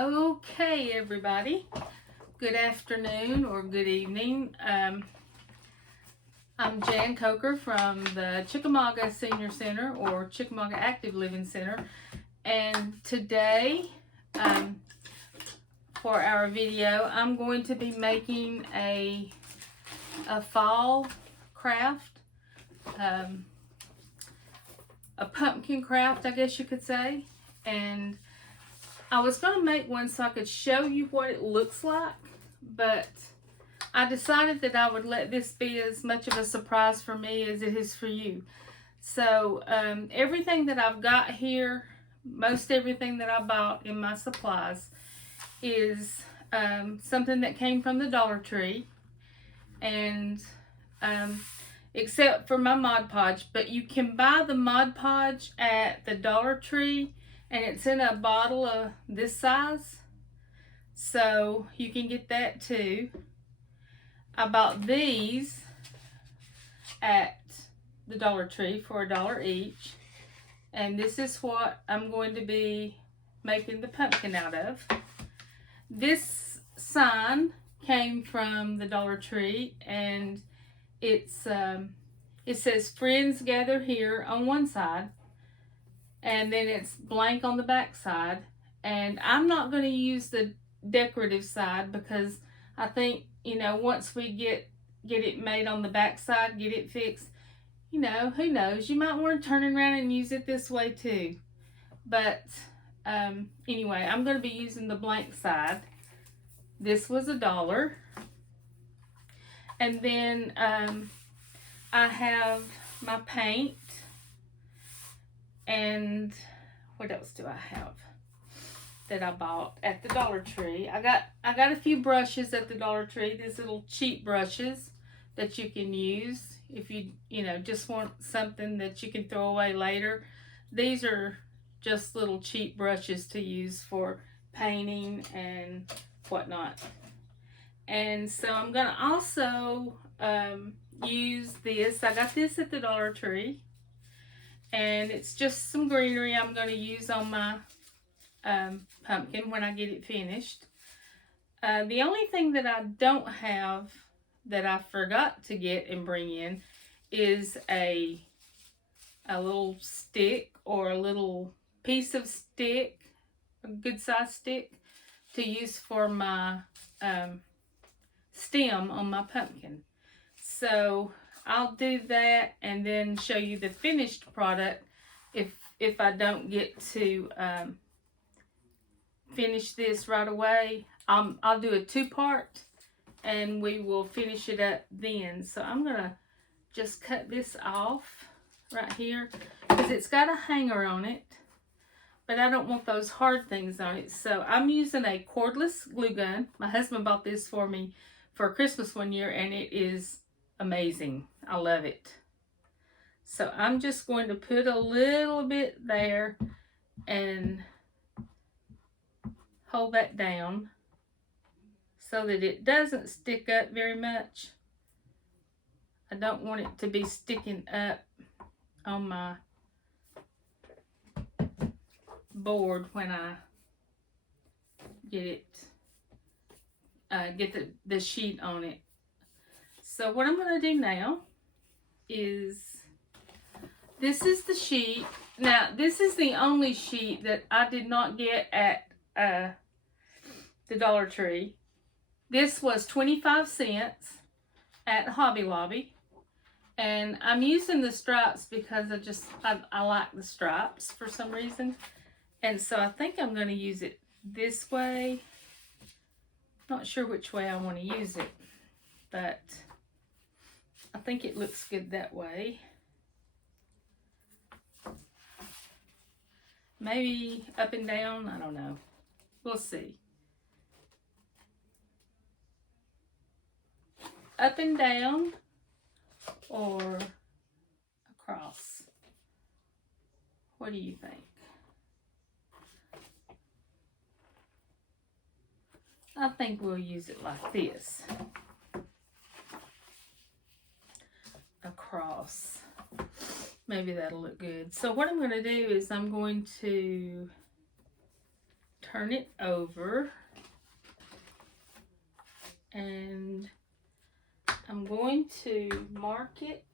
Okay, everybody. Good afternoon or good evening. I'm Jan Coker from the Chickamauga Senior Center or Chickamauga Active Living Center. And today, for our video, I'm going to be making a fall craft, a pumpkin craft, I guess you could say. And I was going to make one so I could show you what it looks like, but I decided that I would let this be as much of a surprise for me as it is for you. So everything that I've got here, most everything that I bought in my supplies is something that came from the Dollar Tree, and except for my Mod Podge, but you can buy the Mod Podge at the Dollar Tree, and it's in a bottle of this size, so you can get that too. I bought these at the Dollar Tree for $1 each, and this is what I'm going to be making the pumpkin out of. This sign came from the Dollar Tree, and it says "Friends Gather Here" on one side, and then it's blank on the back side. And I'm not going to use the decorative side because I think, you know, once we get it made on the back side, get it fixed, you know, who knows, you might want to turn it around and use it this way too. But anyway, I'm going to be using the blank side. This was $1. And then I have my paint. And what else do I have that I bought at the Dollar Tree? I got a few brushes at the Dollar Tree. These little cheap brushes that you can use if you just want something that you can throw away later. These are just little cheap brushes to use for painting and whatnot. And so I'm gonna also use this. I got this at the Dollar Tree. And it's just some greenery I'm going to use on my pumpkin when I get it finished. The only thing that I don't have that I forgot to get and bring in is a little stick or a little piece of stick, a good size stick, to use for my stem on my pumpkin. So I'll do that and then show you the finished product if I don't get to finish this right away. I'll do a two-part and we will finish it up then. So I'm gonna just cut this off right here because it's got a hanger on it, but I don't want those hard things on it. So I'm using a cordless glue gun. My husband bought this for me for Christmas one year, and it is amazing. I love it. So I'm just going to put a little bit there and hold that down so that it doesn't stick up very much. I don't want it to be sticking up on my board when I get the sheet on it. So what I'm going to do now is, this is the sheet. Now, this is the only sheet that I did not get at the Dollar Tree. This was 25 cents at Hobby Lobby. And I'm using the stripes because I like the stripes for some reason. And so I think I'm going to use it this way. Not sure which way I want to use it, but I think it looks good that way. Maybe up and down, I don't know. We'll see. Up and down or across. What do you think? I think we'll use it like this. Across. Maybe that'll look good. So what I'm going to do is I'm going to turn it over, and I'm going to mark it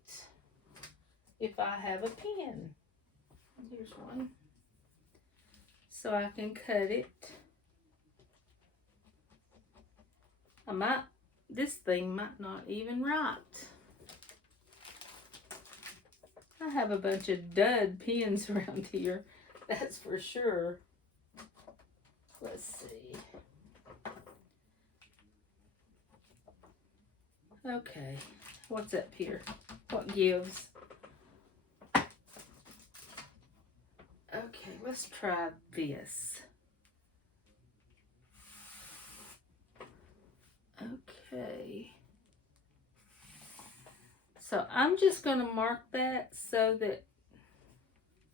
if I have a pen. Here's one. So I can cut it. This thing might not even write. I have a bunch of dud pens around here, that's for sure. Let's see. Okay, what's up here? What gives? Okay, let's try this. Okay. So I'm just going to mark that so that,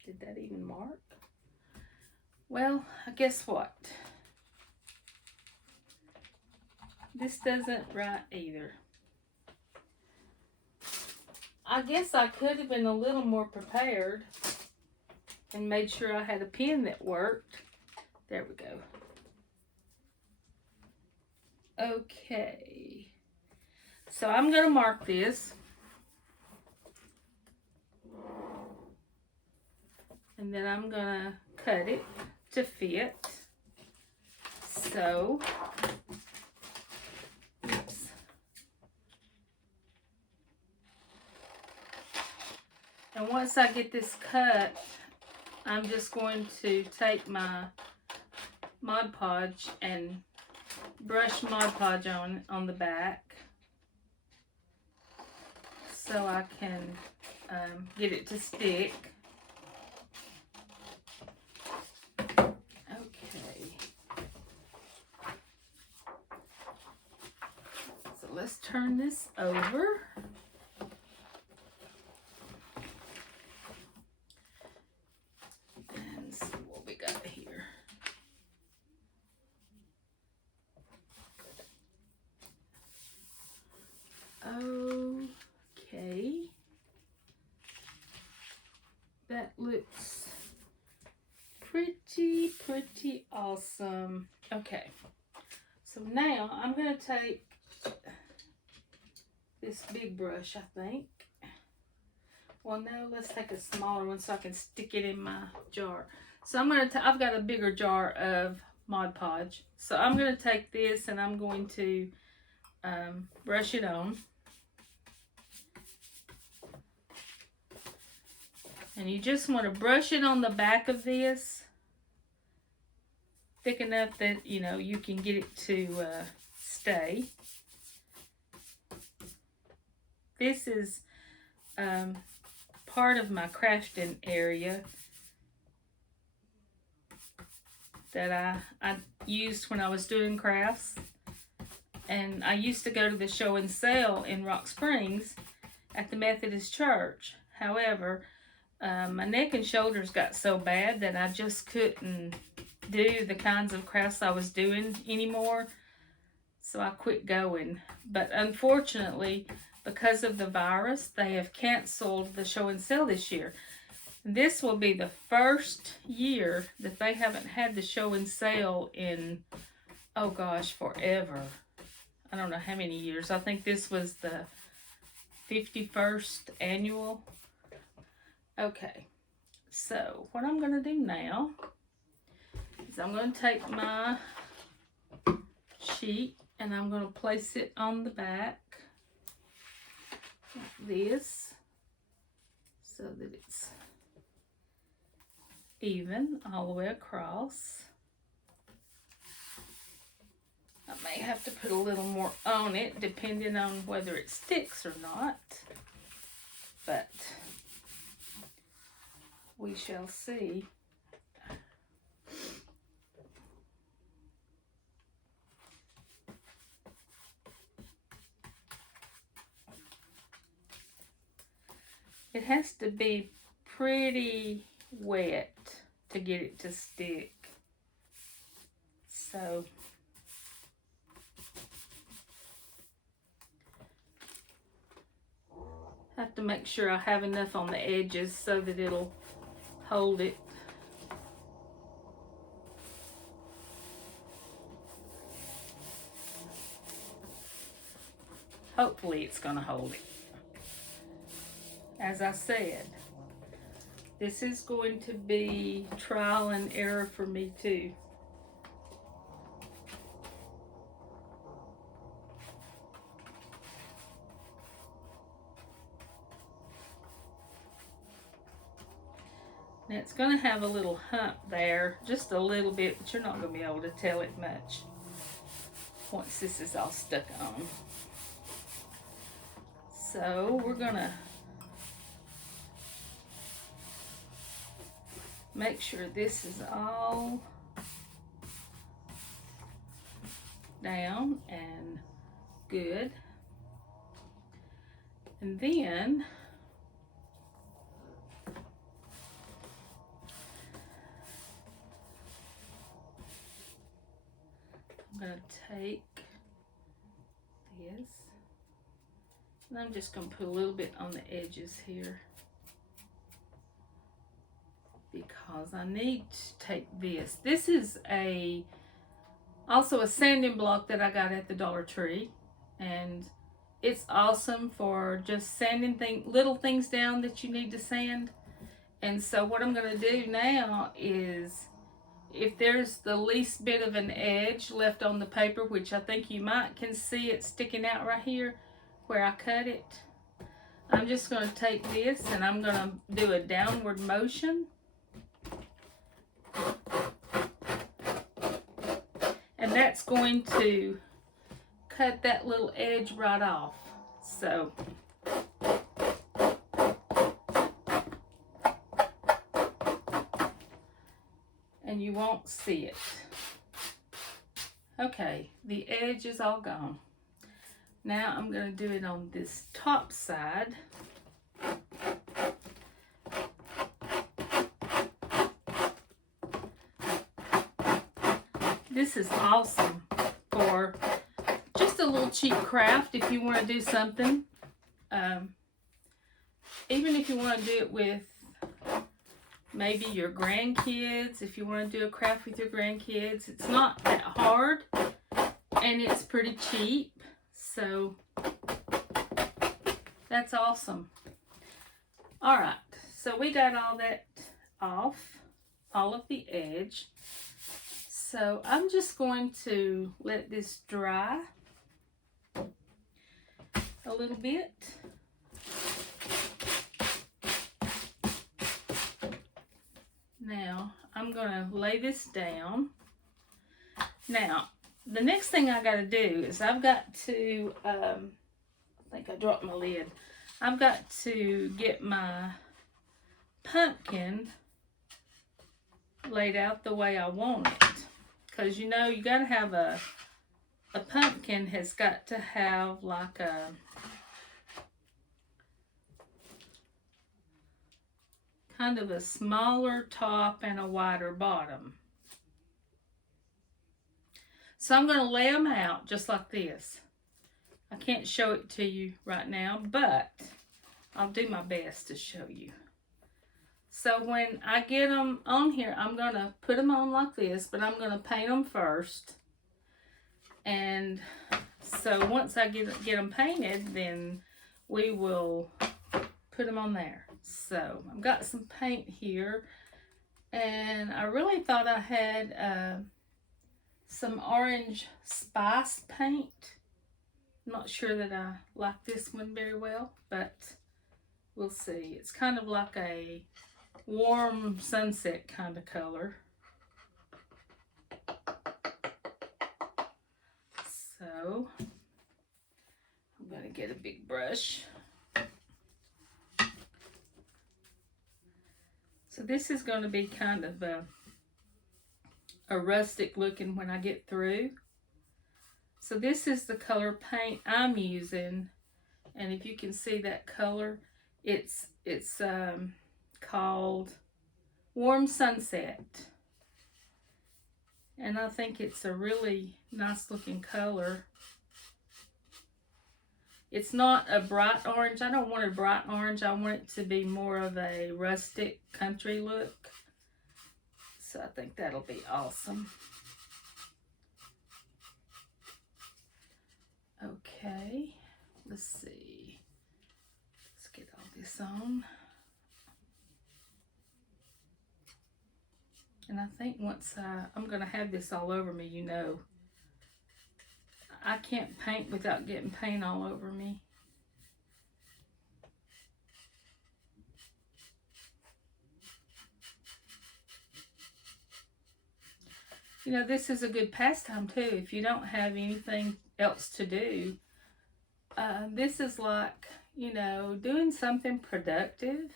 did that even mark? Well, guess what? This doesn't write either. I guess I could have been a little more prepared and made sure I had a pen that worked. There we go. Okay. So I'm going to mark this. And then I'm going to cut it to fit. So, oops. And once I get this cut, I'm just going to take my Mod Podge and brush Mod Podge on the back so I can get it to stick. Let's turn this over. And see what we got here. Okay. That looks pretty awesome. Okay. So now I'm going to take this big brush, I think. Well, no, let's take a smaller one so I can stick it in my jar. So I've got a bigger jar of Mod Podge. So I'm going to take this and I'm going to brush it on. And you just want to brush it on the back of this, thick enough that, you know, you can get it to stay. This is part of my crafting area that I used when I was doing crafts. And I used to go to the show and sell in Rock Springs at the Methodist Church. However, my neck and shoulders got so bad that I just couldn't do the kinds of crafts I was doing anymore. So I quit going. But unfortunately, because of the virus, they have canceled the show and sell this year. This will be the first year that they haven't had the show and sell in, oh gosh, forever. I don't know how many years. I think this was the 51st annual. Okay, so what I'm going to do now is I'm going to take my sheet and I'm going to place it on the back like this so that it's even all the way across. I may have to put a little more on it depending on whether it sticks or not, but we shall see. It has to be pretty wet to get it to stick. So I have to make sure I have enough on the edges so that it'll hold it. hopefully it's going to hold it. As I said, this is going to be trial and error for me too. Now it's going to have a little hump there, just a little bit, but you're not going to be able to tell it much once this is all stuck on. So we're going to make sure this is all down and good. And then I'm going to take this, and I'm just going to put a little bit on the edges here, because I need to take this. This is also a sanding block that I got at the Dollar Tree, and it's awesome for just sanding little things down that you need to sand. And so what I'm going to do now is, if there's the least bit of an edge left on the paper, which I think you can see it sticking out right here where I cut it, I'm just going to take this and I'm going to do a downward motion. And that's going to cut that little edge right off. So and you won't see it. Okay, the edge is all gone. Now I'm going to do it on this top side. This is awesome for just a little cheap craft if you want to do something. Even if you want to do it with maybe your grandkids, if you want to do a craft with your grandkids. It's not that hard, and it's pretty cheap. So that's awesome. All right, so we got all that off, all of the edge. So I'm just going to let this dry a little bit. Now I'm going to lay this down. Now the next thing I got to do is I've got to, I think I dropped my lid. I've got to get my pumpkin laid out the way I want it. Because you know, you got to have a pumpkin has got to have like a kind of a smaller top and a wider bottom. So I'm going to lay them out just like this. I can't show it to you right now, but I'll do my best to show you. So when I get them on here, I'm going to put them on like this, but I'm going to paint them first. And so once I get them painted, then we will put them on there. So I've got some paint here, and I really thought I had some orange spice paint. I'm not sure that I like this one very well, but we'll see. It's kind of like a warm sunset kind of color. So I'm going to get a big brush. So this is going to be kind of a rustic looking when I get through. So this is the color paint I'm using, and if you can see that color, it's called Warm Sunset, and I think it's a really nice looking color. It's not a bright orange. I don't want a bright orange. I want it to be more of a rustic country look. So I think that'll be awesome. Okay, let's see. Let's get all this on. And I think once I'm going to have this all over me, you know. I can't paint without getting paint all over me. You know, this is a good pastime too. If you don't have anything else to do, this is like, you know, doing something productive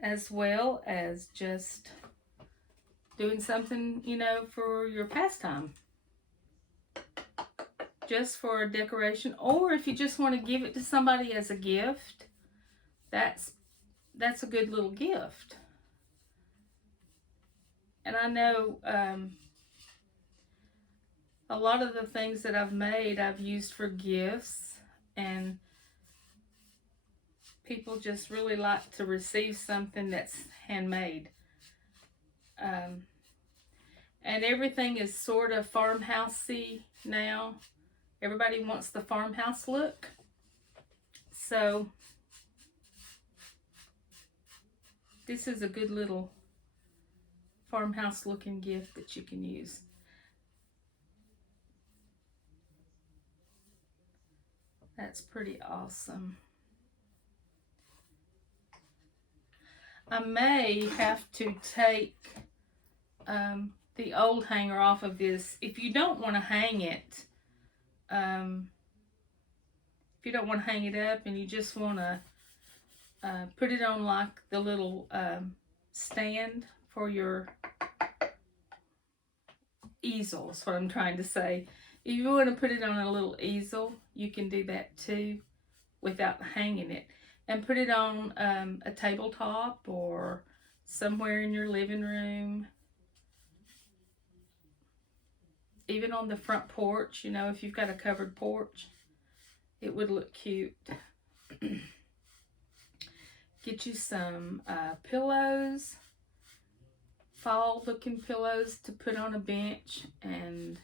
as well as just doing something, you know, for your pastime. Just for a decoration, or if you just want to give it to somebody as a gift, that's a good little gift. And I know a lot of the things that I've made, I've used for gifts, and people just really like to receive something that's handmade. And everything is sort of farmhousey now. Everybody wants the farmhouse look. So this is a good little farmhouse looking gift that you can use. That's pretty awesome. I may have to take the old hanger off of this. If you don't want to hang it, if you don't want to hang it up and you just want to put it on like the little stand for your easel, is what I'm trying to say. If you want to put it on a little easel, you can do that too without hanging it. And put it on a tabletop or somewhere in your living room. Even on the front porch, you know, if you've got a covered porch, it would look cute. Get you some pillows, fall looking pillows to put on a bench, and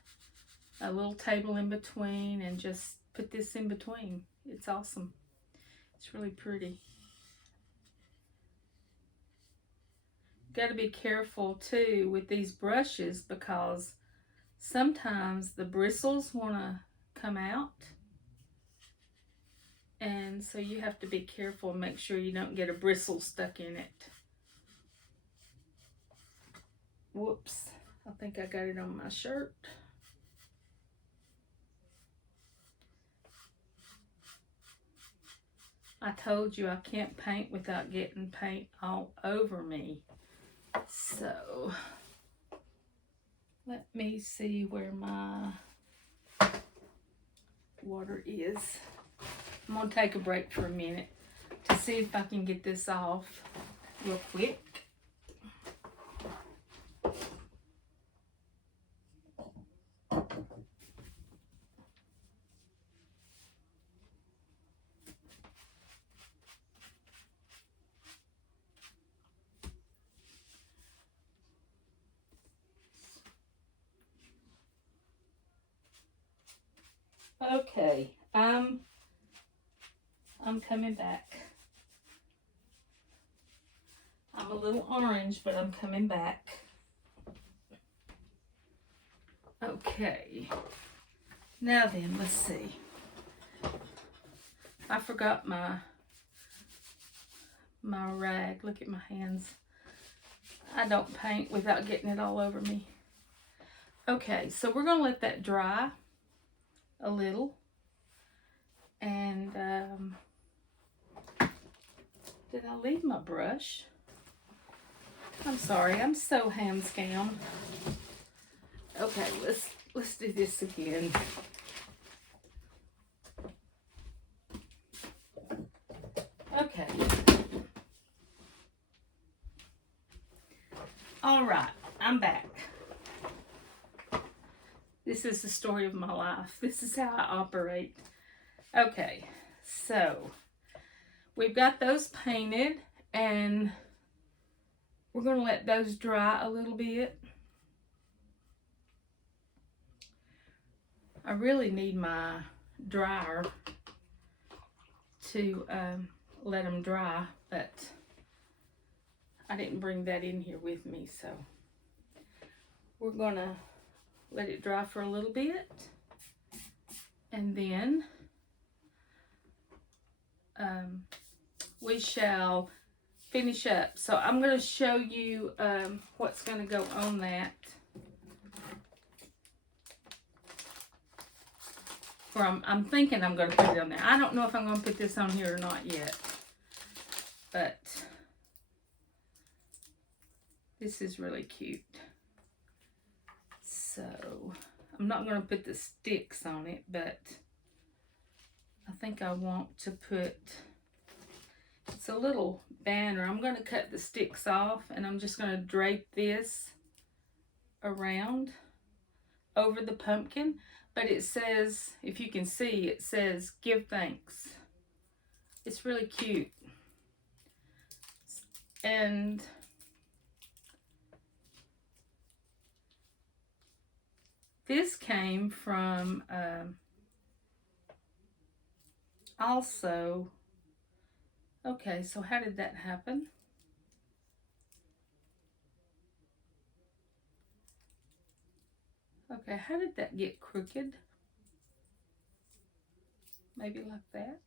a little table in between, and just put this in between. It's awesome. It's really pretty. Got to be careful too with these brushes, because sometimes the bristles want to come out, and so you have to be careful and make sure you don't get a bristle stuck in it. Whoops, I think I got it on my shirt. I told you I can't paint without getting paint all over me. So let me see where my water is. I'm going to take a break for a minute to see if I can get this off real quick. Okay, I'm coming back. I'm a little orange, but I'm coming back. Okay, now then, let's see. I forgot my rag. Look at my hands. I don't paint without getting it all over me. Okay, so we're gonna let that dry a little, and did I leave my brush? I'm sorry, I'm so ham-scammed. Okay, let's do this again. Okay. All right, I'm back. This is the story of my life. This is how I operate. Okay, so we've got those painted, and we're going to let those dry a little bit. I really need my dryer to let them dry, but I didn't bring that in here with me, so we're gonna let it dry for a little bit, and then we shall finish up. So I'm going to show you what's going to go on that. I'm thinking I'm going to put it on there. I don't know if I'm going to put this on here or not yet, but this is really cute. So I'm not going to put the sticks on it, but I think I want to put, it's a little banner. I'm going to cut the sticks off, and I'm just going to drape this around over the pumpkin. But it says, if you can see, it says, "Give thanks." It's really cute. And this came from also, okay, so how did that happen? Okay, how did that get crooked? Maybe like that.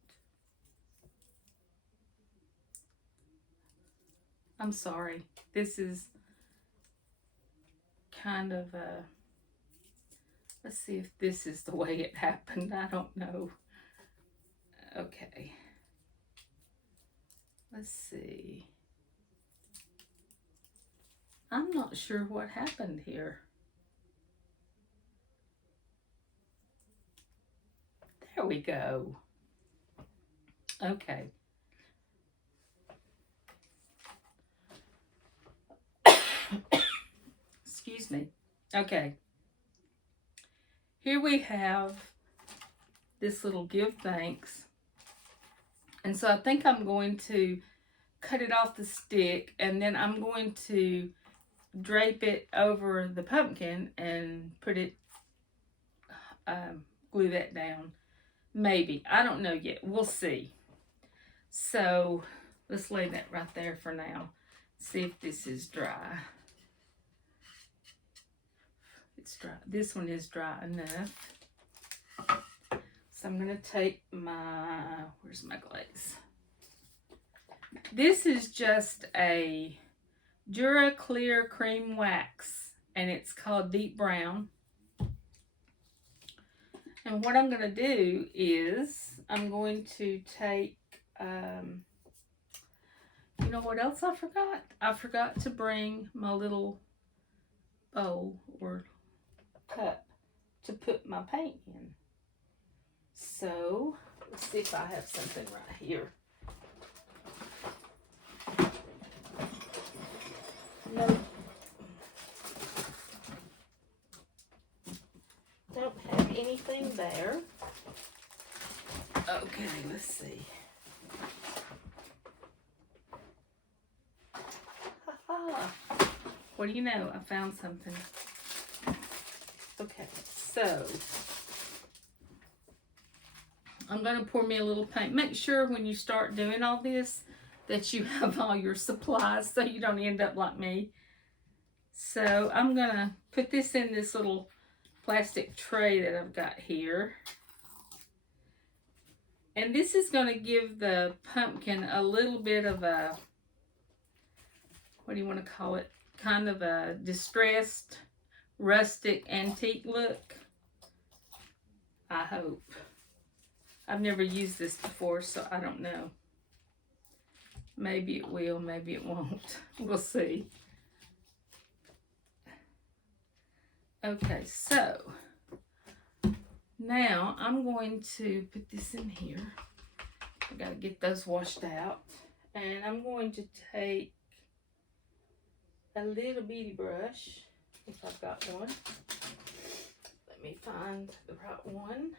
I'm sorry. This is kind of a, let's see if this is the way it happened. I don't know. Okay. Let's see. I'm not sure what happened here. There we go. Okay. Excuse me. Okay. Here we have this little "Give thanks." And so I think I'm going to cut it off the stick, and then I'm going to drape it over the pumpkin and put it, glue that down. Maybe. I don't know yet. We'll see. So let's lay that right there for now. See if this is dry. It's dry. This one is dry enough. So I'm going to take my, where's my glaze? This is just a Dura Clear Cream Wax, and it's called Deep Brown. And what I'm going to do is I'm going to take, you know what else I forgot? I forgot to bring my little bowl or cup to put my paint in. So let's see if I have something right here. No, don't have anything there. Okay, let's see. What do you know? I found something. Okay, so I'm going to pour me a little paint. Make sure when you start doing all this that you have all your supplies so you don't end up like me. So I'm going to put this in this little plastic tray that I've got here. And this is going to give the pumpkin a little bit of a, what do you want to call it? Kind of a distressed, rustic, antique look. I hope. I've never used this before, so I don't know. Maybe it will, maybe it won't. We'll see. Okay, so now I'm going to put this in here. I gotta get those washed out. And I'm going to take a little bitty brush, if I've got one. Let me find the right one.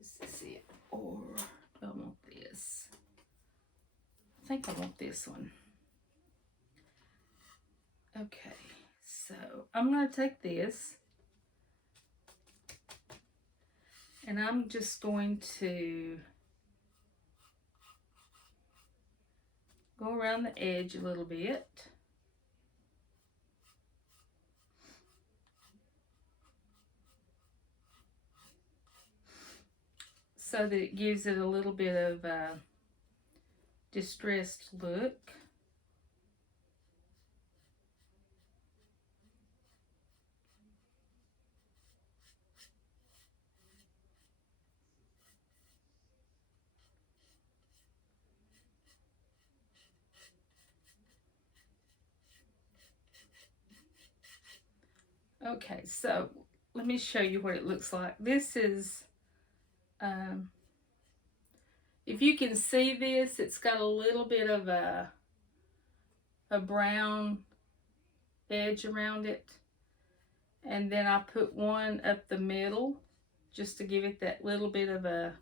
Is this it? Or I want this. I think I want this one. Okay, so I'm going to take this And I'm just going to go around the edge a little bit. So that it gives it a little bit of a distressed look. Okay, so let me show you what it looks like. This is, if you can see this, it's got a little bit of a brown edge around it. And then I put one up the middle just to give it that little bit of a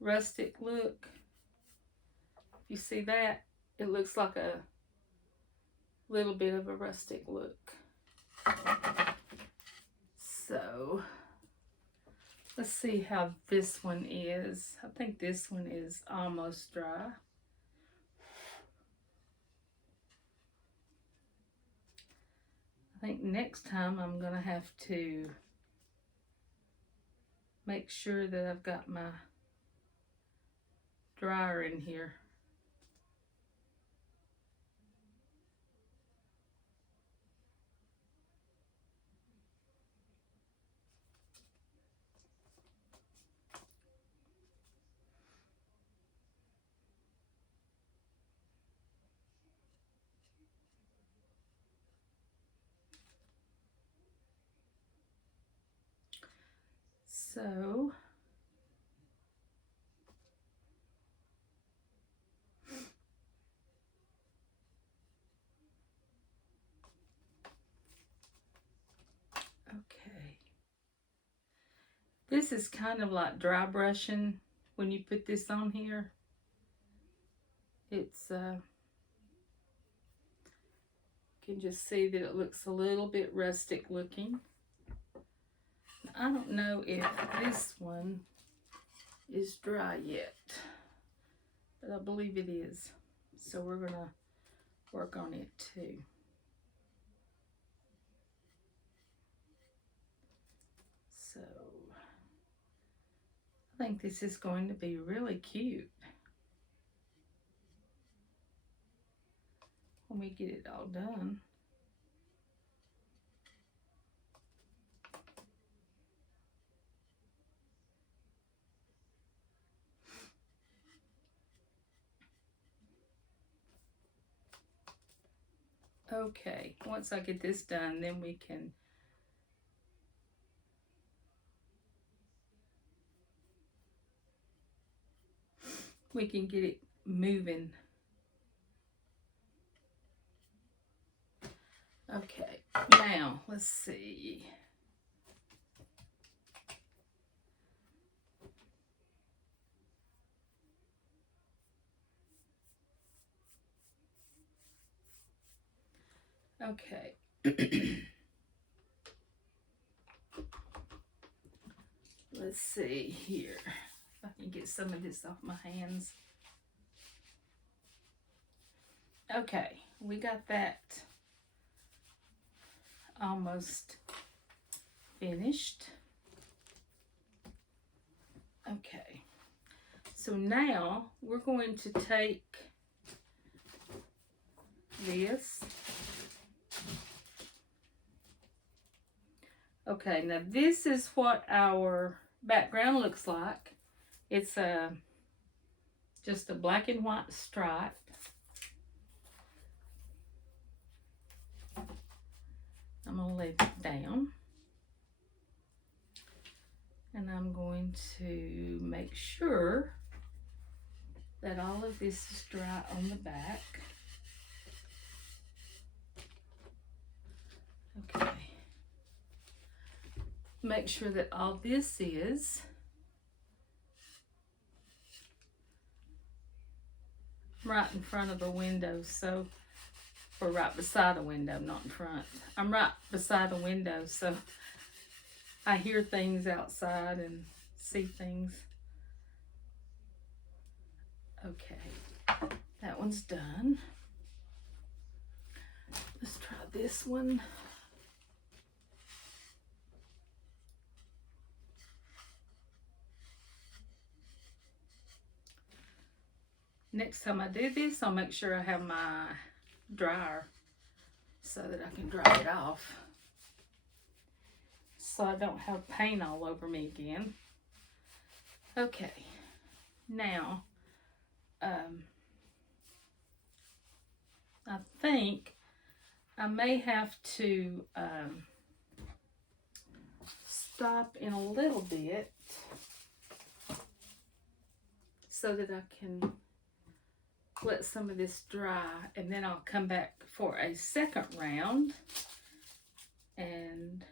rustic look. If you see that, it looks like a little bit of a rustic look. So let's see how this one is. I think this one is almost dry. I think next time I'm going to have to make sure that I've got my dryer in here. So okay, this is kind of like dry brushing when you put this on here. It's you can just see that it looks a little bit rustic looking. I don't know if this one is dry yet, but I believe it is. So we're gonna work on it too. So I think this is going to be really cute when we get it all done. Okay, once I get this done, then we can get it moving. Okay, now let's see. Okay. Let's see here. If I can get some of this off my hands. Okay, we got that almost finished. Okay, so now we're going to take this. Okay, now this is what our background looks like. It's just a black and white stripe. I'm going to lay it down. And I'm going to make sure that all of this is dry on the back. Okay. Make sure that all this is right in front of a window, so, or right beside a window, not in front. I'm right beside a window, so I hear things outside and see things. Okay, that one's done. Let's try this one. Next time I do this, I'll make sure I have my dryer so that I can dry it off, so I don't have paint all over me again. Okay, now I think I may have to stop in a little bit so that I can let some of this dry, and then I'll come back for a second round and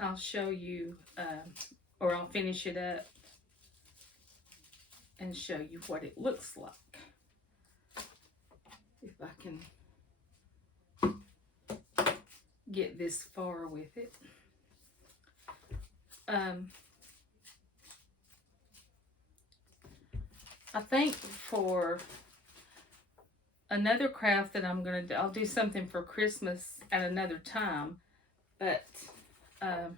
I'll show you, or I'll finish it up and show you what it looks like. If I can get this far with it. I think for another craft that I'm gonna do, I'll do something for Christmas at another time, but I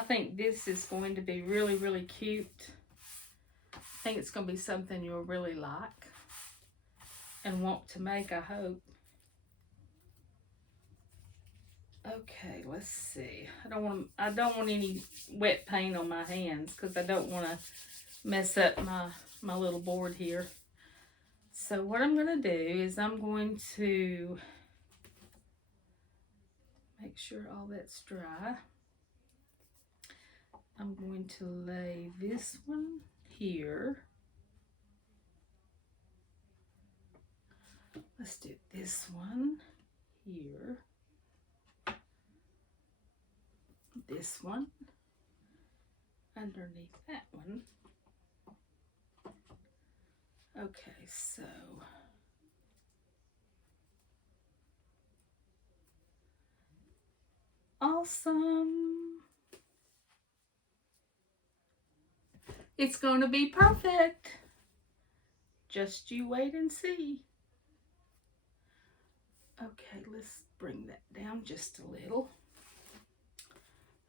think this is going to be really, really cute. I think it's gonna be something you'll really like and want to make, I hope. Okay, let's see. I don't want any wet paint on my hands because I don't want to mess up my little board here. So what I'm going to do is I'm going to make sure all that's dry. I'm going to lay this one here. Let's do this one here. This one underneath that one. Okay, so awesome. It's going to be perfect. Just you wait and see. Okay, let's bring that down just a little.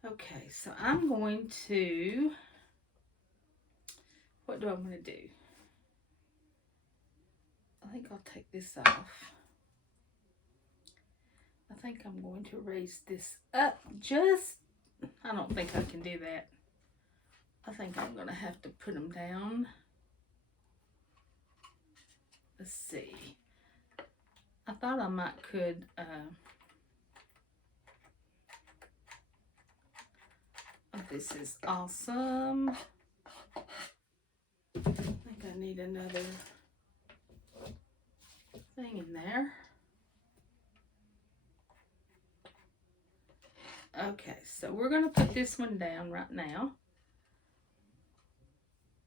Okay, so I'm going to, what do I want to do? I think I'll take this off. I think I'm going to raise this up just, I don't think I can do that. I think I'm going to have to put them down. Let's see. I thought I could oh, this is awesome. I think I need another thing in there. Okay, so we're going to put this one down right now.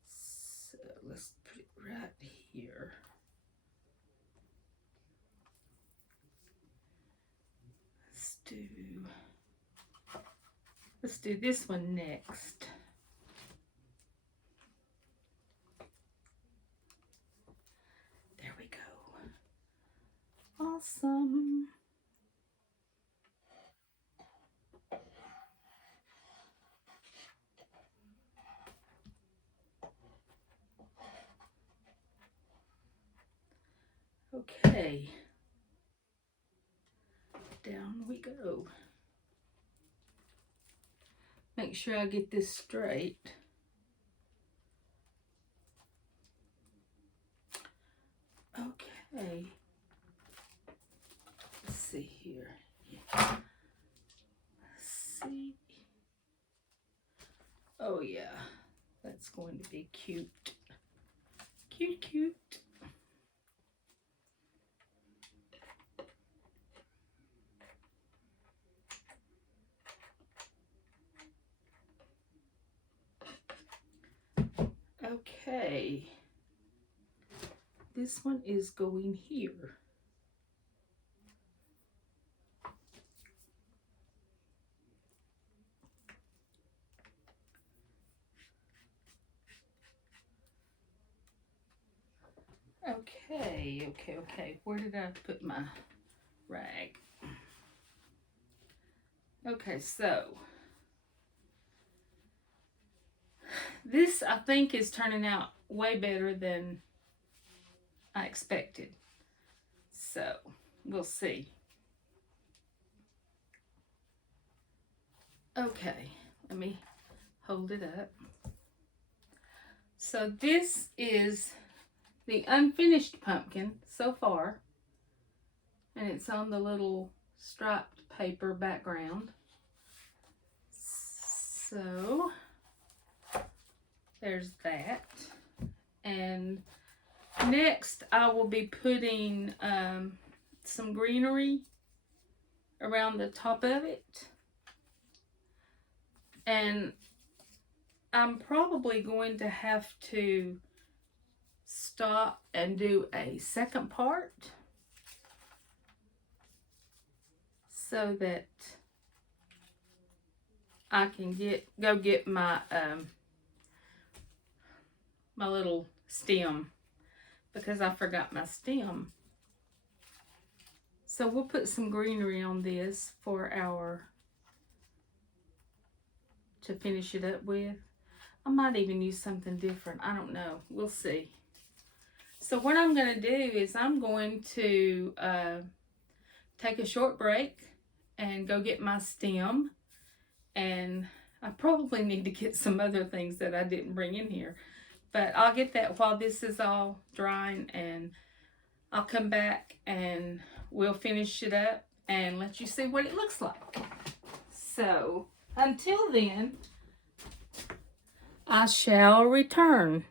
So let's put it right here. Let's do this one next. There we go. Awesome. Okay. Down we go. Make sure I get this straight. Okay. Let's see here. Yeah. Let's see. Oh yeah, that's going to be cute. Cute, cute. Okay, this one is going here. Okay. Where did I put my rag? Okay, so this I think is turning out way better than I expected. So we'll see. Okay, let me hold it up. So this is the unfinished pumpkin so far, and it's on the little striped paper background. So there's that. And next I will be putting some greenery around the top of it. And I'm probably going to have to stop and do a second part so that I can go get my my little stem, because I forgot my stem. So we'll put some greenery on this to finish it up with. I might even use something different. I don't know. We'll see. So what I'm going to do is I'm going to take a short break and go get my stem. And I probably need to get some other things that I didn't bring in here. But I'll get that while this is all drying, and I'll come back and we'll finish it up and let you see what it looks like. So until then, I shall return.